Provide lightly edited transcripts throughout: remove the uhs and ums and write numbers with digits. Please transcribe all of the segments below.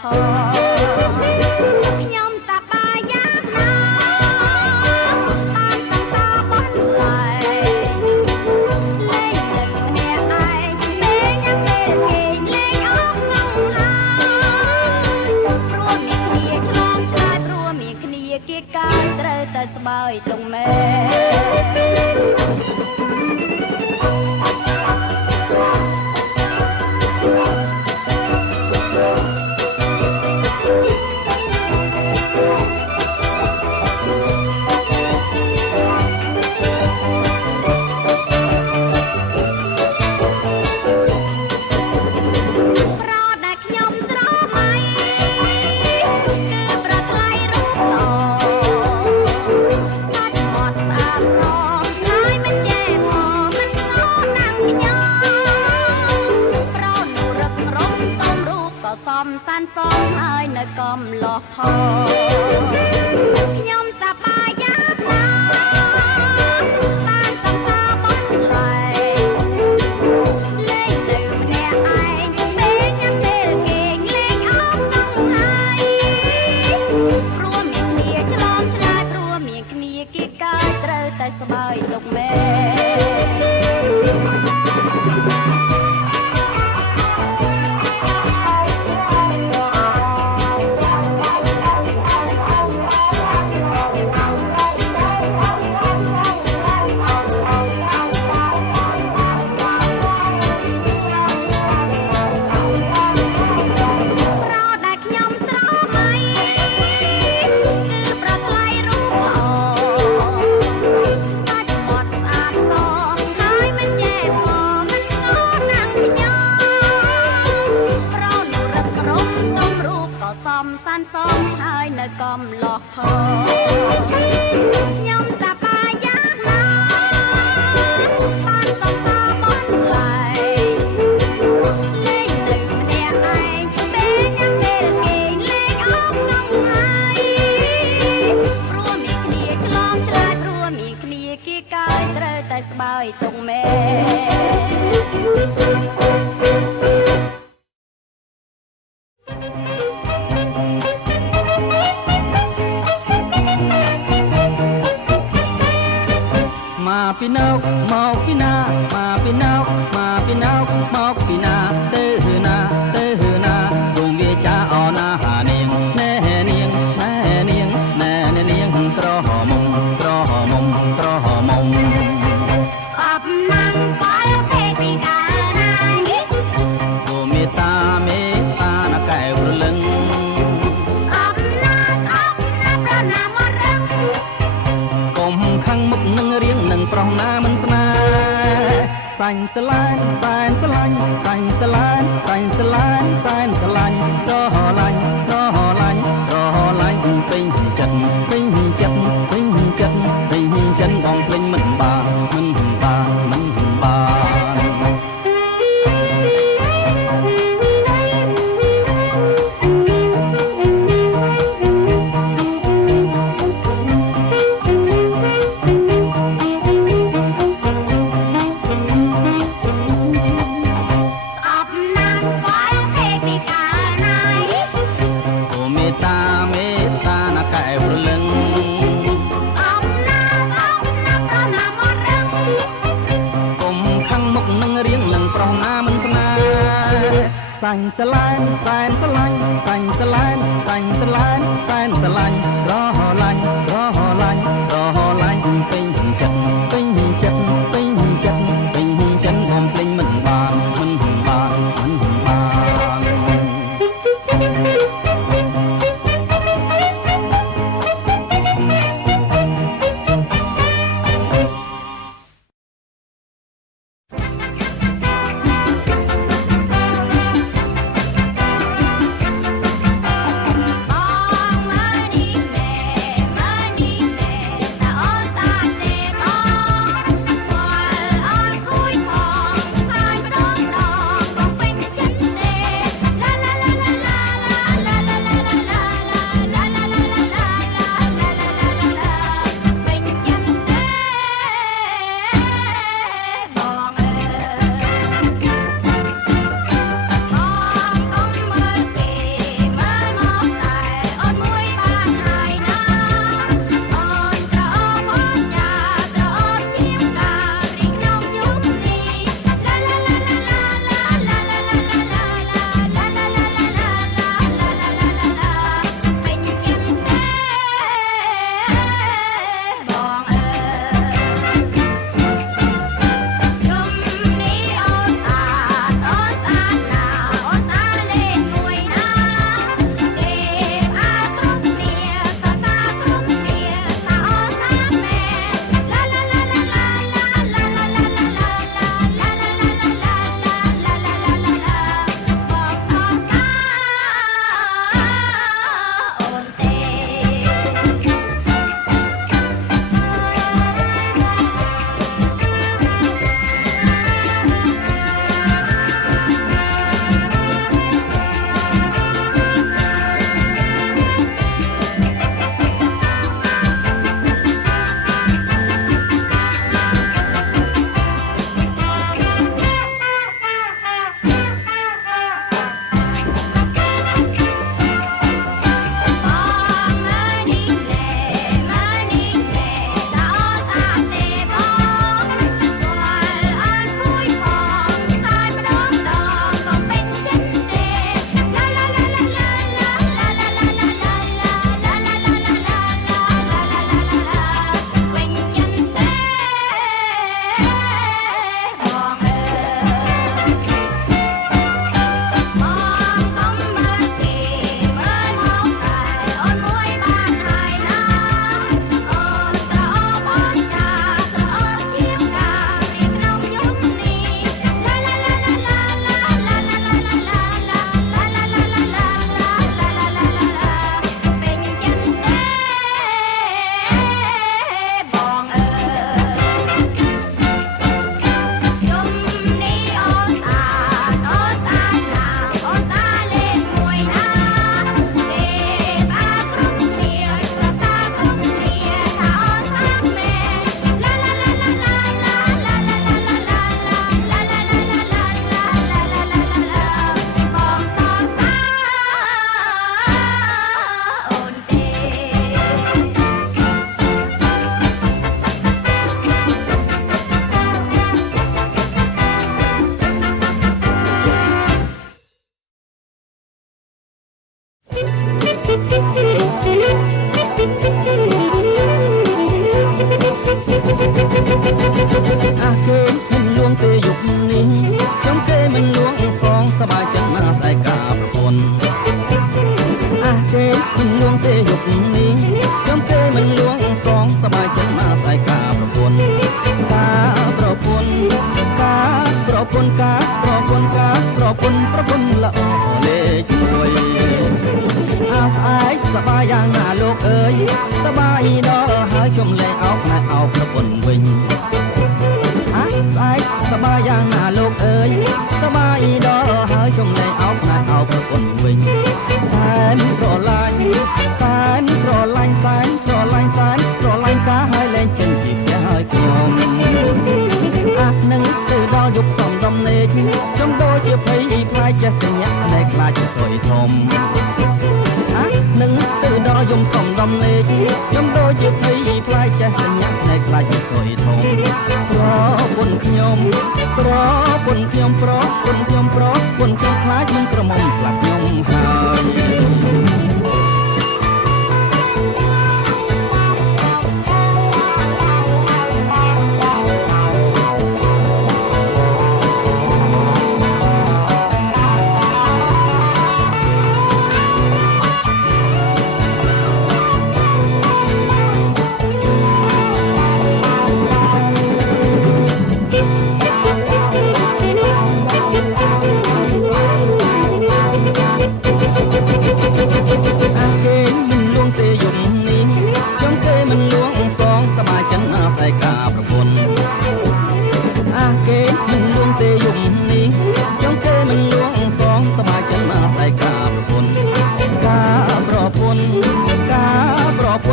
ខ្ញុំសប្បាយយ៉ាងណាបានសង្សារបនលែងលេងនៅម្នាក់ឯងលេងយ៉ាងពេលគេលេងអស់ក្នុងហាព្រោះមានគ្នាឆ្លងឆ្លើយព្រោះមានគ្នាគៀកកាយត្រូវតែស្បើយទុំមែសានសំហើយនៅកំឡោះខ្ញុំសប្បាយយ៉ាងណាបានសង្សារបនលែងលេងនៅម្នាក់ឯងពេលញ៉ាំពេលគេលេងអស់ក្នុងហើយព្រោះមានគ្នាឆ្លងឆ្លើយព្រោះមានគ្នាគៀកកាយត្រូវតែស្បើយទុកមែសានសំហើយនៅកំឡោះខ្ញុំសប្បាយយ៉ាងណាបានសង្សារបនលែងលេងនៅម្នាក់ឯងពេលញ៉ាំពេលគេលេងអស់ក្នុងហើយព្រោះមានគ្នាឆ្លងឆ្លើយព្រោះមានគ្នាគៀកកាយត្រូវតែស្បើយទុកមែពីណោកមកពីណាមកពីណោកមកពីណោកមកពីណាទៅណាទៅណាសូមវាចាអណាហានាងណែនាងណែនាងណែនាងក្រហមក្រហមក្រហមអបណាំស្គាល់ពេកពីកាលណាសូមមេត្តាមេត្តាណកែវរលឹងអបណាប្រណាមរឹងកុំខឹងមុខនឹងរៀងនឹងប្រុសណាមិនស្នេហ៍សាញ់ស្រឡាញ់សែនស្រឡាញ់សាញ់ស្រឡាញ់សាញ់ស្រឡាញ់សែនស្រឡាញ់ស្រឡាញ់ស្រឡាញ់ស្រឡាញ់ពេញចិត្តពេញចិត្តពេញចិត្តពេញចិត្តបងពេញមិនបានមិនបានមិនបានសាញ់ស្រឡាញ់សែនស្រឡាញ់សាញ់ស្រឡាញ់សាញ់ស្រឡាញ់សែនស្រឡាញ់ស្រឡាញ់ស្រឡាញ់ស្រឡាញ់ពេញចិត្តពេញចិត្តពេញចិត្តពេញចិត្តបំភ្លេចមិនបានមិនបានមិនបាន បាយចិត្តណាស្អែកការប្រពន្ធការប្រពន្ធការប្រពន្ធការប្រពន្ធការប្រពន្ធប្រពន្ធល្អលេខ1អាស្អែកសបាយយ៉ាងណាលោកអើយសបាយដល់ហើយជុំលេងអោបណែអោបប្រពន្ធវិញអាស្អែកសបាយយ៉ាងណាលោកអើយសបាយដល់ហើយជុំលេងអោបណែអោបប្រពន្ធវិញសែនស្រឡាញ់សែនស្រឡាញ់សែនស្រឡាញ់សែនស្រឡាញ់ការហើយលែងចេញពីផ្ទះហើយខ្ញុំអានឹងទៅដល់យុគសំដំណេកចំដូចជាភ័យខ្លាចចេះតែញាក់តែខ្លាចជាសុយធំអានឹងទៅដល់យំសំដំណេកចំដូចជាភ័យខ្លាចចេះតែញាក់តែខ្លាចជាសុយធំប្រពន្ធខ្ញុំប្រពន្ធខ្ញុំប្រពន្ធខ្ញុំប្រពន្ធខ្ញុំខ្លាចមិនក្រមុំស្លាប់ខ្ញុំ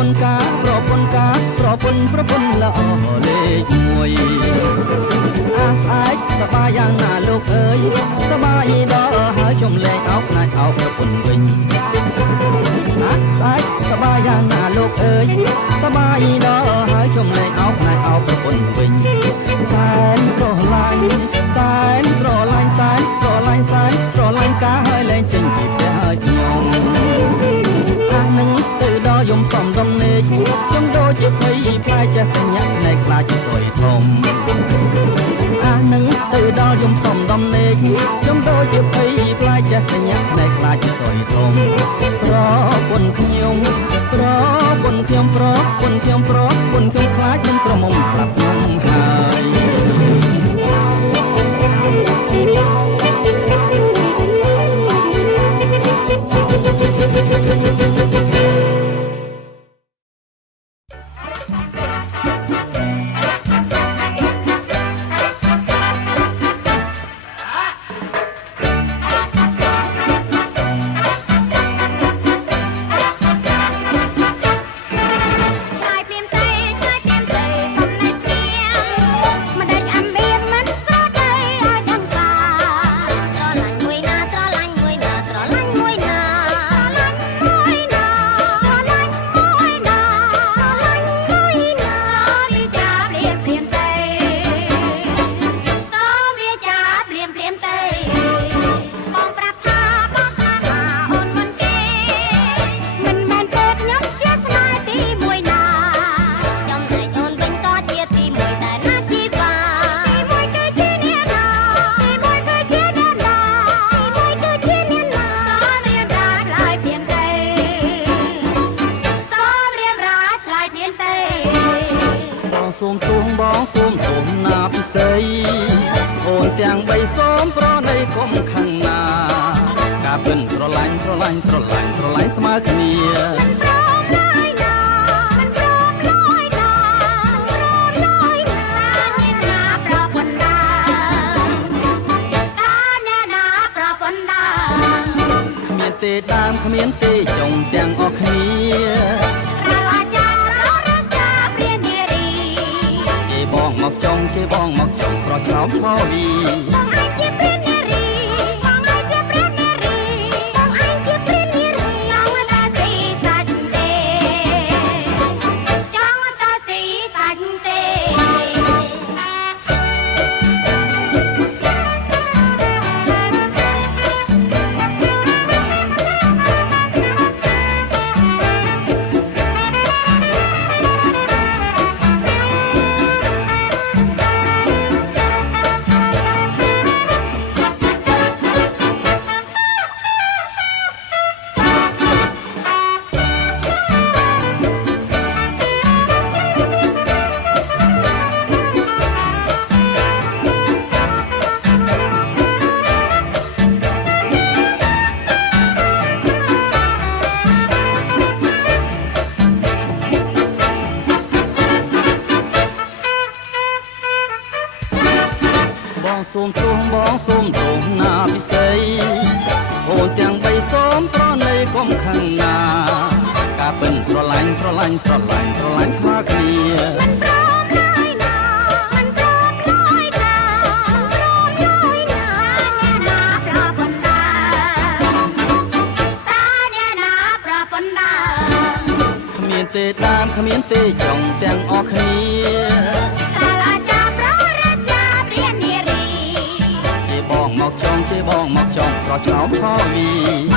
ហើយការប្រពន្ធការប្រពន្ធប្រពន្ធល្អលេខ1អាស្អែកសបាយយ៉ាងណាលោកអើយសបាយដល់ហើយជុំលេងអោបណាច់អោបប្រពន្ធវិញអាស្អែកសបាយយ៉ាងណាលោកអើយសបាយដល់ហើយជុំលេងអោបណាច់អោបប្រពន្ធវិញសែនស្រឡាញ់សែនស្រឡាញ់សែនស្រឡាញ់សែនស្រឡាញ់ការហើយលែងចេញពីផ្ទះហើយខ្ញុំអានឹងទៅដល់យំសំដំណេកចំដូចជាភ័យខ្លាចចេះតែញាក់តែខ្លាចជាសុយធំអានឹងទៅដល់យំសំដំណេកចំដូចជាភ័យខ្លាចចេះតែញាក់តែខ្លាចជាសុយធំប្រពន្ធខ្ញុំប្រពន្ធខ្ញុំប្រពន្ធខ្ញុំប្រពន្ធខ្ញុំខ្លាចមិនប្រមុំស្លាប់ខ្ញុំហើយសូមទួងបងសូមសូមណាពិសីអូនទាំងបីសូមប្រណីកុំខឹងណាការពិនស្រឡាញ់ស្រឡាញ់ស្រឡាញ់ស្រឡាញ់ស្មើគ្នាទេដើមគ្មានទេចុងទាំងអស់គ្នាគេបងមកចុងគេបងមកចុងស្រស់ឆ្លោមឆ្មោវីបងឯងជាព្រាននារីបងឯងជាព្រាននារីបងឯងជាព្រាននារីចង់តែស៊ីសាច់ទេចង់តែស៊ីសាច់ទេ ស្រឡាញ់ស្រឡាញ់ស្រឡាញ់ខ្លាគ្នាមិនព្រមឡើយណាមិនព្រមឡើយណាព្រមឡើយណាអ្នកណាប្រពន្ធដាតាអ្នកណាប្រពន្ធដាគ្មានទេដានគ្មានទេចង់ទាំងអស់គ្នាកាលអាចារ្យប្ររាជាព្រាននារីជេបងមកចង់ជេបងមកចង់ស្រស់ឆ្លោមខោវី